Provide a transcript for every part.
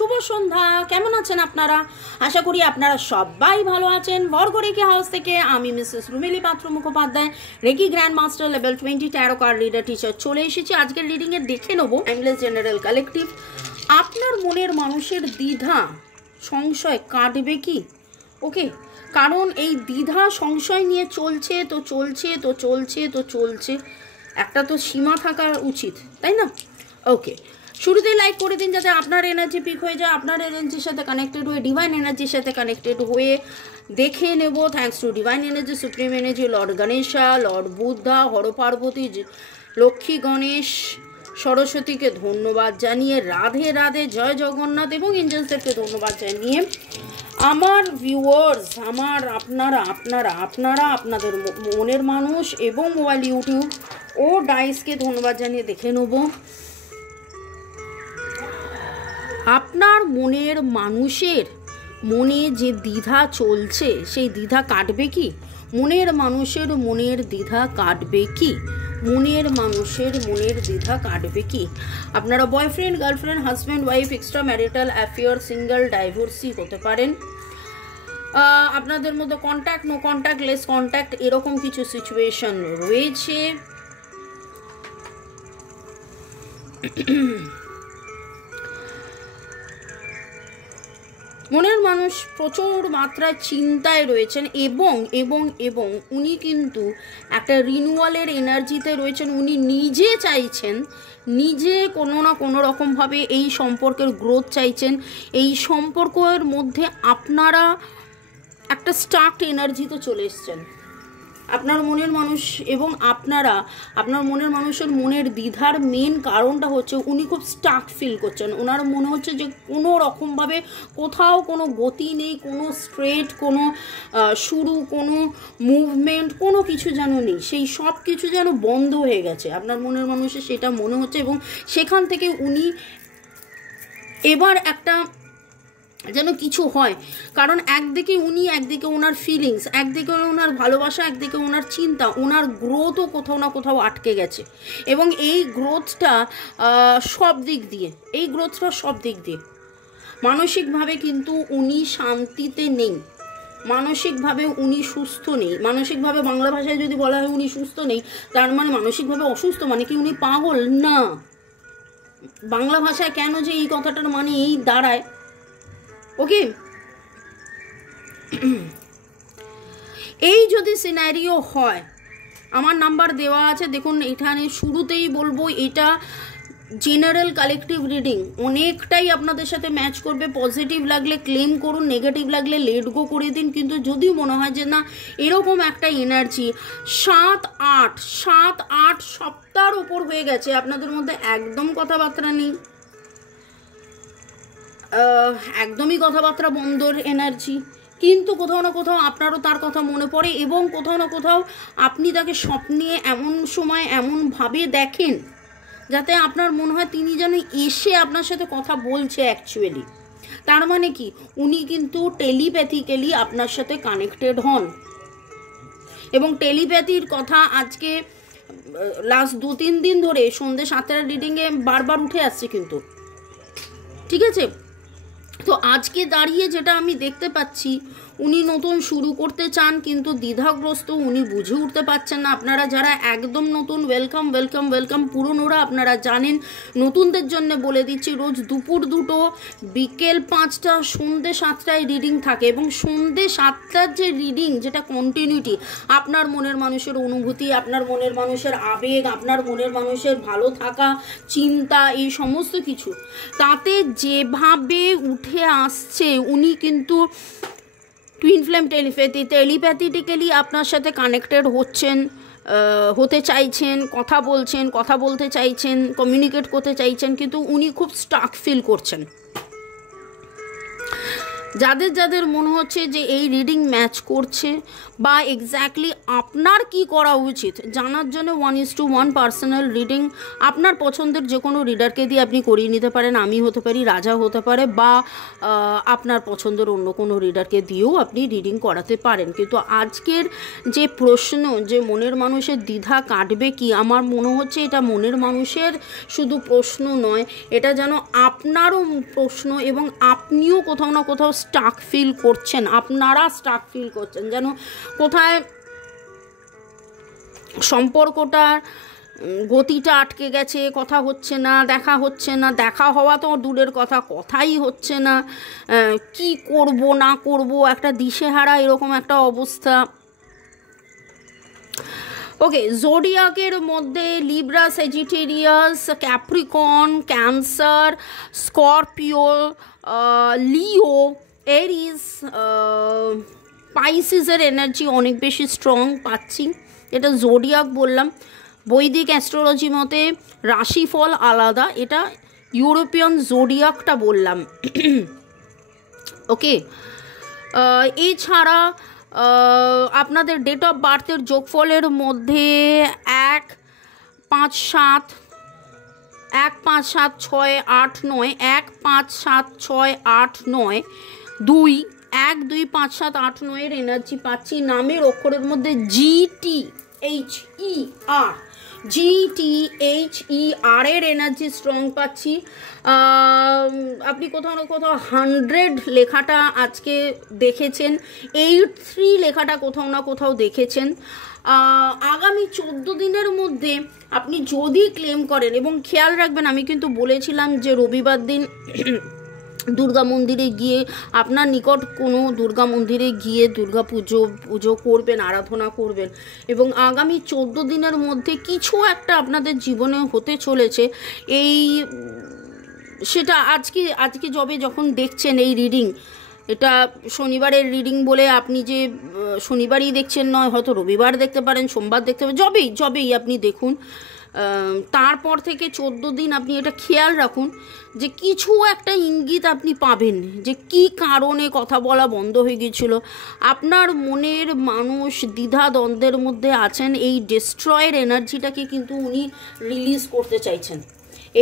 শুভ সন্ধ্যা। কেমন আছেন আপনারা? আশা করি আপনারা সবাই ভালো আছেন। বর্গরেখি হাউস থেকে আমি Mrs Rumeli Patra Mukhopadhyay, reiki grand master level 20 tarot card reader teacher চলে এসেছি। আজকের রিডিং এ দেখে নেবো টাইমলেস জেনারেল কালেকটিভ। আপনার মনের মানুষের দ্বিধা সংশয় কাটবে কি? ওকে, কারণ এই দ্বিধা সংশয় নিয়ে চলছে তো চলছে তো চলছে তো চলছে, একটা তো সীমা থাকা উচিত, তাই না? ওকে, শুরুতেই লাইক করে দিন যাতে আপনার এনার্জি পিক হয়ে যায়, আপনার এনার্জির সাথে কানেক্টেড হয়ে, ডিভাইন এনার্জির সাথে কানেক্টেড হয়ে দেখে নেব। Thanks to divine energy, supreme energy, lord Ganesha, lord Buddha, Har Parvati, Lakshmi, Ganesh, সরস্বতীকে ধন্যবাদ জানিয়ে, রাধে রাধে, জয় জগন্নাথ এবং এঞ্জেলসদেরকে ধন্যবাদ জানিয়ে আমার ভিউয়ার্স, আপনারা আপনাদের মনের মানুষ এবং মোবাইল, ইউটিউব ও ডাইসকে ধন্যবাদ জানিয়ে দেখে নেব আপনার মনের মানুষের মনে যে দ্বিধা চলছে সেই দ্বিধা কাটবে কি? মনের মানুষের মনের দ্বিধা কাটবে কি? মনের মানুষের মনের দ্বিধা কাটবে কি? আপনারা boyfriend, girlfriend, husband, wife, extra marital affair, single, divorcee হতে পারেন। আপনাদের মধ্যে contact, no contact, less contact, এরকম কিছু সিচুয়েশন রয়েছে। মনের মানুষ প্রচুর মাত্রায় চিন্তায় রয়েছেন এবং এবং এবং উনি কিন্তু একটা রিনিউয়ালের এনার্জিতে রয়েছেন। উনি নিজে চাইছেন, নিজে কোনো না কোনো রকমভাবে এই সম্পর্কের গ্রোথ চাইছেন। এই সম্পর্কের মধ্যে আপনারা একটা স্টার্ট এনার্জিতে চলে এসছেন। আপনার মনের মানুষ এবং আপনার মনের মানুষের মনের দ্বিধার মেন কারণটা হচ্ছে উনি খুব স্টাক ফিল করছেন। ওনার মনে হচ্ছে যে কোনো রকমভাবে কোথাও কোনো গতি নেই, কোনো স্ট্রেট, কোনো শুরু, কোনো মুভমেন্ট, কোনো কিছু যেন নেই। সেই সব কিছু যেন বন্ধ হয়ে গেছে আপনার মনের মানুষের, সেটা মনে হচ্ছে। এবং সেখান থেকে উনি এবার একটা যেন কিছু হয়, কারণ একদিকে উনি, একদিকে ওনার ফিলিংস, একদিকে ওনার ভালোবাসা, একদিকে ওনার চিন্তা, ওনার গ্রোথও কোথাও না কোথাও আটকে গেছে। এবং এই গ্রোথটা সব দিক দিয়ে মানসিকভাবে কিন্তু উনি শান্তিতে নেই, মানসিকভাবে উনি সুস্থ নেই। মানসিকভাবে বাংলা ভাষায় যদি বলা হয় উনি সুস্থ নেই, তার মানে মানসিকভাবে অসুস্থ মানে কি উনি পাগল না। বাংলা ভাষায় কেন যে এই কথাটার মানে এই দাঁড়ায়, ওকে, এই যদি সিনারিও হয়, আমার নাম্বার দেওয়া আছে, দেখুন এখানে শুরুতেই বলবো এটা জেনারেল কালেকটিভ রিডিং, অনেকটাই আপনাদের সাথে ম্যাচ করবে। পজিটিভ লাগলে ক্লেম করুন, নেগেটিভ লাগলে লেট গো করে দিন। কিন্তু যদি মনে হয় যে না এরকম একটা এনার্জি 7-8 সপ্তাহের উপর হয়ে গেছে, আপনাদের মধ্যে একদম কথাবার্তা নেই, একদমই কথাবার্তা বন্ধর এনার্জি, কিন্তু কোথাও না কোথাও আপনারও তার কথা মনে পড়ে এবং কোথাও না কোথাও আপনি তাকে স্বপ্নে এমন সময় এমনভাবে দেখেন যাতে আপনার মনে হয় তিনি যেন এসে আপনার সাথে কথা বলছে অ্যাকচুয়ালি। তার মানে কি উনি কিন্তু টেলিপ্যাথিক্যালি আপনার সাথে কানেক্টেড হন। এবং টেলিপ্যাথির কথা আজকে লাস্ট 2-3 দিন ধরে সন্ধ্যে 7টার রিডিংয়ে বারবার উঠে আসছে কিন্তু, ঠিক আছে? তো আজকে দাঁড়িয়ে যেটা আমি দেখতে পাচ্ছি, উনি নতুন শুরু করতে চান কিন্তু দ্বিধাগ্রস্ত, উনি বুঝে উঠতে পারছেন না। আপনারা যারা একদম নতুন, ওয়েলকাম ওয়েলকাম ওয়েলকাম। পুরনোরা আপনারা জানেন, নতুনদের জন্য বলে দিচ্ছি, রোজ দুপুর 2টো, বিকেল 5টা, সন্ধ্যে 7টায় রিডিং থাকে। এবং সন্ধ্যে 7টার যে রিডিং, যেটা কন্টিনিউটি, আপনার মনের মানুষের অনুভূতি, আপনার মনের মানুষের আবেগ, আপনার মনের মানুষের ভালো থাকা, চিন্তা, এই সমস্ত কিছু তাতে যেভাবে উঠে আসছে, উনি কিন্তু টুইন ফ্লেম টেলিপ্যাথিক্যালি আপনার সাথে কানেক্টেড হতে চাইছেন, কথা বলতে চাইছেন, কমিউনিকেট করতে চাইছেন, কিন্তু উনি খুব স্টাক ফিল করছেন। যাদের যাদের মনে হচ্ছে যে এই রিডিং ম্যাচ করছে বা এক্স্যাক্টলি আপনার কি করা উচিত জানার জন্য 1:1 পার্সোনাল রিডিং আপনার পছন্দের যে কোনো রিডারকে দিয়ে আপনি করিয়ে নিতে পারেন। আমি হতে পারি, রাজা হতে পারে, বা আপনার পছন্দের অন্য কোনো রিডারকে দিয়েও আপনি রিডিং করাতে পারেন। কিন্তু আজকের যে প্রশ্ন, যে মনের মানুষের দ্বিধা কাটবে কি, আমার মনে হচ্ছে এটা মনের মানুষের শুধু প্রশ্ন নয়, এটা যেন আপনারও প্রশ্ন, এবং আপনিও কোথাও না কোথাও স্টাক ফিল করছেন, আপনারা স্টাক ফিল করছেন, যেন কোথায় সম্পর্কটার গতিটা আটকে গেছে, কথা হচ্ছে না, দেখা হচ্ছে না, দেখা হওয়া তো দূরের কথা, কথাই হচ্ছে না, কি করব না করব একটা দিশেহারা এরকম একটা অবস্থা। ওকে, জোডিয়াকের মধ্যে Libra, Sagittarius, Capricorn, Cancer, Scorpio, Leo, Aries, পাইসিসের এনার্জি অনেক বেশি স্ট্রং পাচ্ছি। এটা জোডিয়াক বললাম। বৈদিক অ্যাস্ট্রোলজি মতে রাশিফল আলাদা, এটা ইউরোপিয়ান জোডিয়াকটা বললাম। ওকে, এছাড়া আপনাদের ডেট অফ বার্থের যোগফলের মধ্যে 1, 5, 7, 1, 5, 7, 6, 8, 9, 1, 5, 7, 6, 8, 9, 2, 1, 2, 5, 7, 8, 9 এর এনার্জি পাচ্ছি। নামের অক্ষরের মধ্যে GTHER, GTHER এর এনার্জি স্ট্রং পাচ্ছি। আপনি কোথাও না কোথাও 100 লেখাটা আজকে দেখেছেন, 83 লেখাটা কোথাও না কোথাও দেখেছেন। আগামী 14 দিনের মধ্যে আপনি যদি ক্লেম করেন, এবং খেয়াল রাখবেন আমি কিন্তু বলেছিলাম যে রবিবার দিন দুর্গা মন্দিরে গিয়ে, আপনার নিকট কোনো দুর্গা মন্দিরে গিয়ে দুর্গা পুজো করবেন, আরাধনা করবেন, এবং আগামী 14 দিনের মধ্যে কিছু একটা আপনাদের জীবনে হতে চলেছে। সেটা আজকে যখন দেখছেন এই রিডিং, এটা শনিবারের রিডিং বলে আপনি যে শনিবারই দেখছেন নয়, হয়তো রবিবার দেখতে পারেন, সোমবার দেখতে পারেন, যবেই আপনি দেখুন, তারপর থেকে 14 দিন আপনি এটা খেয়াল রাখুন যে কিছু একটা ইঙ্গিত আপনি পাবেন যে কি কারণে কথা বলা বন্ধ হয়ে গিয়েছিল। আপনার মনের মানুষ দ্বিধা দ্বন্দ্বের মধ্যে আছেন, এই ডিস্ট্রয়ের এনার্জিটাকে কিন্তু উনি রিলিজ করতে চাইছেন।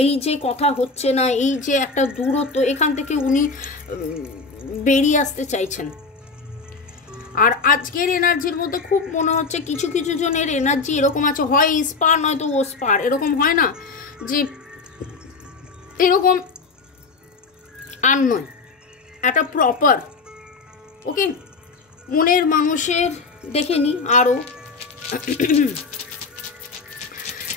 এই যে কথা হচ্ছে না, এই যে একটা দূরত্ব, এখান থেকে উনি বেরিয়ে আসতে চাইছেন। আর আজকের এনার্জির মধ্যে খুব মনে হচ্ছে কিছু কিছু জনের এনার্জি এরকম আছে, হয় স্পার নয়তো ও স্পার, এরকম হয় না যে এরকম আর নয়, একটা প্রপার। ওকে, মনের মানুষের দেখে নি আরও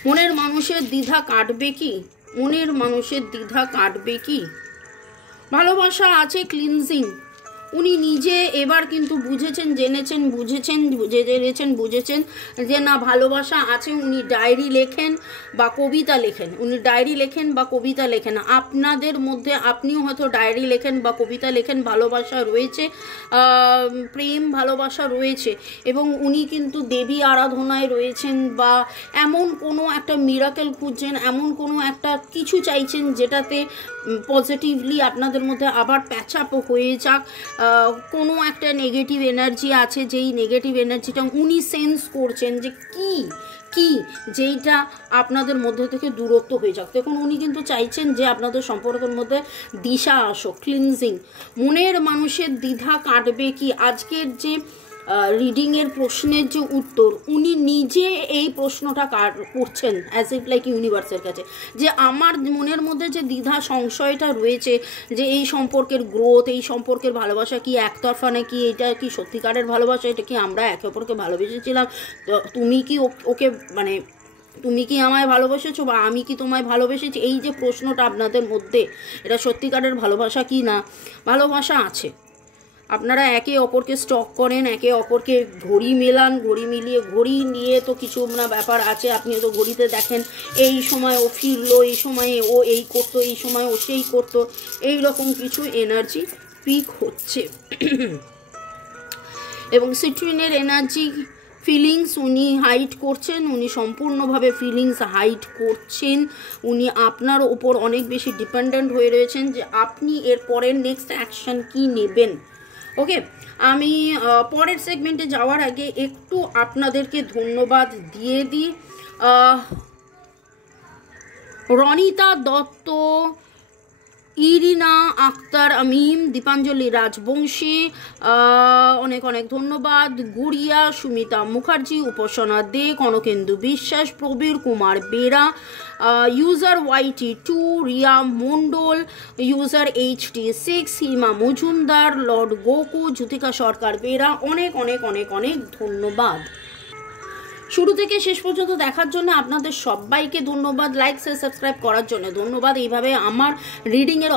মনের মানুষের দ্বিধা কাটবে কি, মনের মানুষের দ্বিধা কাটবে কি। ভালোবাসা আছে, ক্লিনজিং, উনি নিজে এবার কিন্তু বুঝেছেন যে না, ভালোবাসা আছে। উনি ডায়েরি লেখেন বা কবিতা লেখেন, আপনাদের মধ্যে আপনিও হয়তো ডায়েরি লেখেন বা কবিতা লেখেন, ভালোবাসা রয়েছে, প্রেম ভালোবাসা রয়েছে, এবং উনি কিন্তু দেবী আরাধনায় রয়েছেন, বা এমন কোনো একটা মিরাকেল খুঁজছেন, এমন কোনো একটা কিছু চাইছেন যেটাতে পজিটিভলি আপনাদের মধ্যে আবার প্যাচ আপ হয়ে যাক। কোনো একটা নেগেটিভ এনার্জি আছে, যেই নেগেটিভ এনার্জিটা উনি সেন্স করছেন যে কি যেইটা আপনাদের মধ্যে থেকে দূরত্ব হয়ে যাক। দেখুন, উনি কিন্তু চাইছেন যে আপনাদের সম্পর্কের মধ্যে দিশা আসুক, ক্লিনজিং। মনের মানুষের দ্বিধা কাটবে কি, আজকের যে রিডিংয়ের প্রশ্নের যে উত্তর, উনি নিজে এই প্রশ্নটা করছেন অ্যাজ ইফ লাইক ইউনিভার্সের কাছে, যে আমার মনের মধ্যে যে দ্বিধা সংশয়টা রয়েছে, যে এই সম্পর্কের গ্রোথ, এই সম্পর্কের ভালোবাসা কি একতরফা নাকি, এটা কি সত্যিকারের ভালোবাসা, এটা কি আমরা একে অপরকে ভালোবেসেছিলাম, তুমি কি ওকে মানে তুমি কি আমায় ভালোবেসেছো বা আমি কি তোমায় ভালোবেসেছি, এই যে প্রশ্নটা আপনাদের মধ্যে, এটা সত্যিকারের ভালোবাসা কি না। ভালোবাসা আছে, আপনারা একে অপরকে স্টক করেন, একে অপরকে ঘড়ি মেলান, ঘড়ি নিয়ে তো কিছু না ব্যাপার আছে, আপনি তো ঘড়িতে দেখেন এই সময় ও ফিরলো, এই সময়ে ও এই করতো, এই সময় ও সেই করতো, এই রকম কিছু এনার্জি পিক হচ্ছে। এবং সিট্রিনের এনার্জি ফিলিংস উনি হাইড করছেন, উনি সম্পূর্ণভাবে ফিলিংস হাইড করছেন, উনি আপনার ওপর অনেক বেশি ডিপেন্ডেন্ট হয়ে রয়েছেন যে আপনি এর পরের নেক্সট অ্যাকশন কি নেবেন। ওকে, আমি পরের সেগমেন্টে যাওয়ার আগে একটু আপনাদেরকে ধন্যবাদ দিয়ে দিই। রনিতা দত্ত, ইরিনা আক্তার আমিম, দীপাঞ্জলি রাজবংশী, অনেক অনেক ধন্যবাদ। গুড়িয়া, সুমিতা মুখার্জি, উপাসনা দে, কনকেন্দু বিশ্বাস, Prabir Kumar Bera, user YT2, Riya Mondal, user HT6, হিমা মজুমদার, লর্ড গোকু, জ্যোতিকা সরকার বেরা, অনেক অনেক অনেক অনেক ধন্যবাদ। শুরু থেকে শেষ পর্যন্ত দেখার জন্য আপনাদের সবাইকে ধন্যবাদ, লাইক শেয়ার সাবস্ক্রাইব করার জন্য ধন্যবাদ, এইভাবে আমার রিডিংয়ের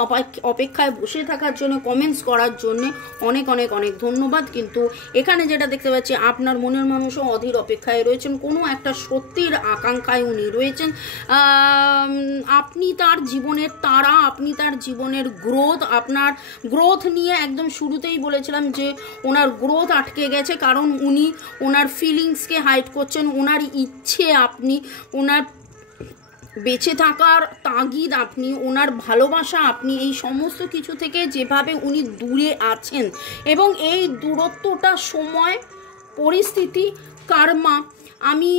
অপেক্ষায় বসে থাকার জন্য, কমেন্টস করার জন্য অনেক অনেক অনেক ধন্যবাদ। কিন্তু এখানে যেটা দেখতে পাচ্ছি, আপনার মনের মানুষও অধীর অপেক্ষায় রয়েছেন, কোনো একটা সত্যির আকাঙ্ক্ষায় উনি রয়েছেন। আপনি তার জীবনের তারা, আপনি তার জীবনের গ্রোথ, আপনার গ্রোথ নিয়ে একদম শুরুতেই বলেছিলাম যে ওনার গ্রোথ আটকে গেছে, কারণ উনি ওনার ফিলিংসকে হাইড করছেন, ওনার ইচ্ছে আপনি, ওনার বেঁচে থাকার তাগিদ আপনি, ওনার ভালোবাসা আপনি, এই সমস্ত কিছু থেকে যেভাবে উনি দূরে আছেন, এবং এই দূরত্বটা সময়, পরিস্থিতি, কার্মা। আমি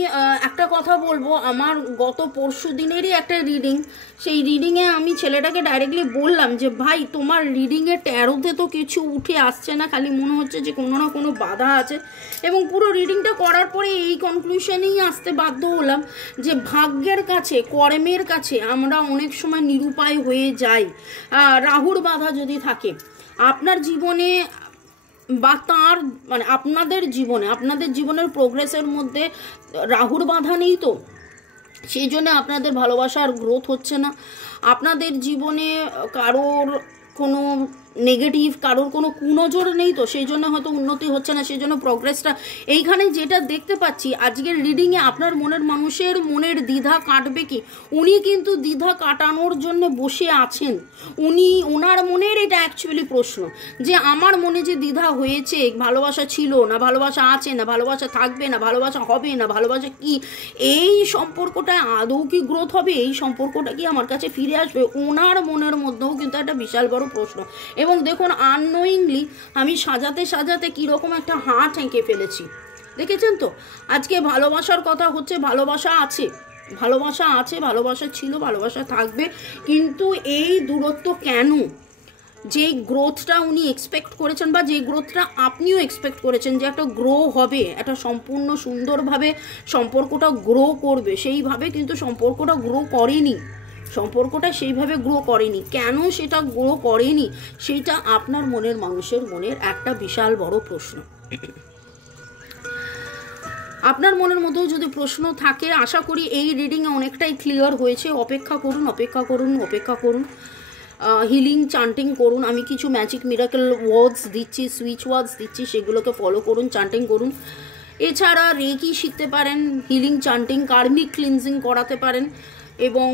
একটা কথা বলবো, আমার গত পরশু দিনেরই একটা রিডিং, সেই রিডিংয়ে আমি ছেলেটাকে ডাইরেক্টলি বললাম যে ভাই তোমার রিডিংয়ে 13তে তো কিছু উঠে আসছে না, খালি মনে হচ্ছে যে কোনো না কোনো বাধা আছে। এবং পুরো রিডিংটা করার পরে এই কনক্লুশনেই আসতে বাধ্য হলাম যে ভাগ্যের কাছে, কর্মের কাছে আমরা অনেক সময় নিরুপায় হয়ে যাই। রাহুর বাধা যদি থাকে আপনার জীবনে বা তার মানে আপনাদের জীবনের প্রোগ্রেসের মধ্যে রাহুর বাধা নেই, তো সেই জন্য আপনাদের ভালোবাসার গ্রোথ হচ্ছে না। আপনাদের জীবনে কারোর কোনো নেগেটিভ, কারোর কোনো কুনজর নেই, তো সেই জন্য হয়তো উন্নতি হচ্ছে না, সেই জন্য প্রোগ্রেসটা। এইখানে যেটা দেখতে পাচ্ছি আজকের রিডিংয়ে, আপনার মনের মানুষের মনের দ্বিধা কাটবে কি, উনি কিন্তু দ্বিধা কাটানোর জন্য বসে আছেন। ওনার মনের এটা অ্যাকচুয়ালি প্রশ্ন যে আমার মনে যে দ্বিধা হয়েছে, ভালোবাসা ছিল না, ভালোবাসা আছে না, ভালোবাসা থাকবে না, ভালোবাসা হবে না, ভালোবাসা কি, এই সম্পর্কটা আদৌ কি গ্রোথ হবে, এই সম্পর্কটা কি আমার কাছে ফিরে আসবে, ওনার মনের মধ্যেও কিন্তু একটা বিশাল বড় প্রশ্ন। এবং দেখুন আননোয়িংলি আমি সাজাতে সাজাতে কীরকম একটা হাত এঁকে ফেলেছি, দেখেছেন তো। আজকে ভালোবাসার কথা হচ্ছে, ভালোবাসা আছে, ভালোবাসা আছে, ভালোবাসা ছিল, ভালোবাসা থাকবে, কিন্তু এই দূরত্ব কেন? যে গ্রোথটা উনি এক্সপেক্ট করেছেন, বা যে গ্রোথটা আপনিও এক্সপেক্ট করেছেন যে একটা গ্রো হবে, একটা সম্পূর্ণ সুন্দরভাবে সম্পর্কটা গ্রো করবে, সেইভাবে কিন্তু সম্পর্কটা গ্রো করেনি, সম্পর্কটা সেইভাবে গ্রো করেনি। কেন সেটা গ্রো করেনি, সেইটা আপনার মনের মানুষের মনের একটা বিশাল বড় প্রশ্ন। আপনার মনের মধ্যেও যদি প্রশ্ন থাকে, আশা করি এই রিডিংয়ে অনেকটাই ক্লিয়ার হয়েছে। অপেক্ষা করুন, অপেক্ষা করুন, অপেক্ষা করুন, হিলিং চান্টিং করুন। আমি কিছু ম্যাজিক মিরাকেল ওয়ার্ডস দিচ্ছি, সুইচ ওয়ার্ডস দিচ্ছি, সেগুলোকে ফলো করুন, চান্টিং করুন। এছাড়া রেকি শিখতে পারেন, হিলিং চান্টিং, কার্মিক ক্লিনজিং করাতে পারেন, এবং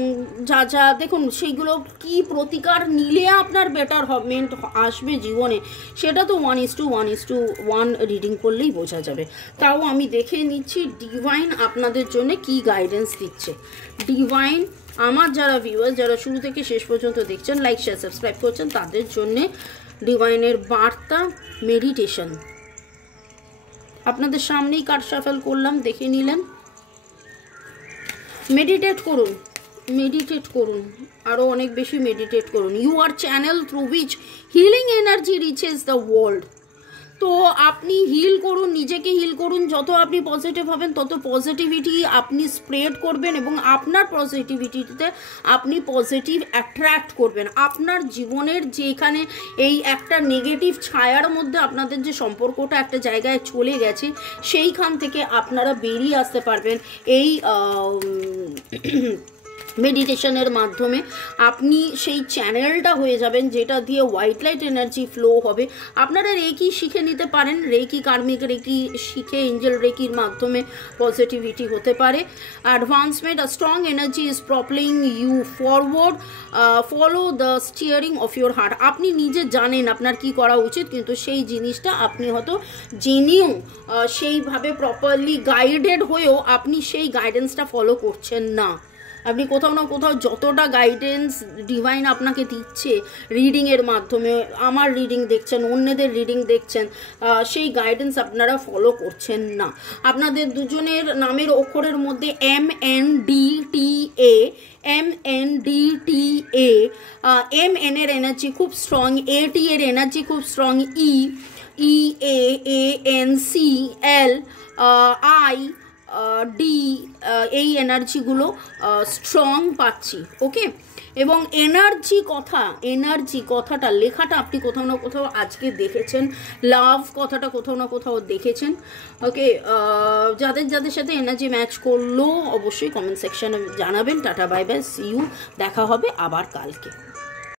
যা যা দেখুন সেইগুলো কি প্রতিকার নিলে আপনার বেটারমেন্ট আসবে জীবনে, সেটা তো 1:1 রিডিং করলেই বোঝা যাবে। তাও আমি দেখে নিচ্ছি ডিভাইন আপনাদের জন্য কি গাইডেন্স দিচ্ছে। ডিভাইন আমার যারা ভিউয়ার্স, যারা শুরু থেকে শেষ পর্যন্ত দেখছেন, লাইক শেয়ার সাবস্ক্রাইব করছেন, তাদের জন্যে ডিভাইনের বার্তা মেডিটেশন। আপনাদের সামনেই কার্ড শাফল করলাম, দেখে নিলেন। মেডিটেট করুন, মেডিটেট করুন, আরও অনেক বেশি মেডিটেট করুন। You are channel through which healing energy reaches the world. তো আপনি হিল করুন, নিজেকে হিল করুন, যত আপনি পজিটিভ হবেন তত পজিটিভিটি আপনি স্প্রেড করবেন, এবং আপনার পজিটিভিটিতে আপনি পজিটিভ অ্যাট্রাক্ট করবেন। আপনার জীবনের যেখানে এই একটা নেগেটিভ ছায়ার মধ্যে আপনাদের যে সম্পর্কটা একটা জায়গায় চলে গেছে, সেইখান থেকে আপনারা বেরিয়ে আসতে পারবেন। এই মেডিটেশনের মাধ্যমে আপনি সেই চ্যানেলটা হয়ে যাবেন যেটা দিয়ে হোয়াইট লাইট এনার্জি ফ্লো হবে। আপনারা রেকি শিখে নিতে পারেন, রেকি কার্মিক রেকি শিখে এঞ্জেল রেকির মাধ্যমে পজিটিভিটি হতে পারে। Advancement, a strong energy is propelling you forward, follow the steering of your heart. আপনি নিজে জানেন আপনার কি করা উচিত, কিন্তু সেই জিনিসটা আপনি হয়তো জেনেও সেইভাবে প্রপারলি গাইডেড হয়েও আপনি সেই গাইডেন্সটা ফলো করছেন না। আপনি কোথাও না কোথাও যতটা গাইডেন্স ডিভাইন আপনাকে দিচ্ছে রিডিংয়ের মাধ্যমে, আমার রিডিং দেখছেন, অন্যদের রিডিং দেখছেন, সেই গাইডেন্স আপনারা ফলো করছেন না। আপনাদের দুজনের নামের অক্ষরের মধ্যে MNDTA, MNDTA, MN এর এনার্জি খুব স্ট্রং, AT এর এনার্জি খুব স্ট্রং, EANCL, I, ডি, এই এনার্জিগুলো স্ট্রং পাচ্ছি। ওকে, এবং এনার্জি কথাটা লেখাটা আপনি কোথাও না কোথাও আজকে দেখেছেন, লাভ কথাটা কোথাও না কোথাও দেখেছেন। ওকে, যাদের যাদের সাথে এনার্জি ম্যাচ করলো অবশ্যই কমেন্ট সেকশনে জানাবেন। Tata, bye bye, see you, দেখা হবে আবার কালকে।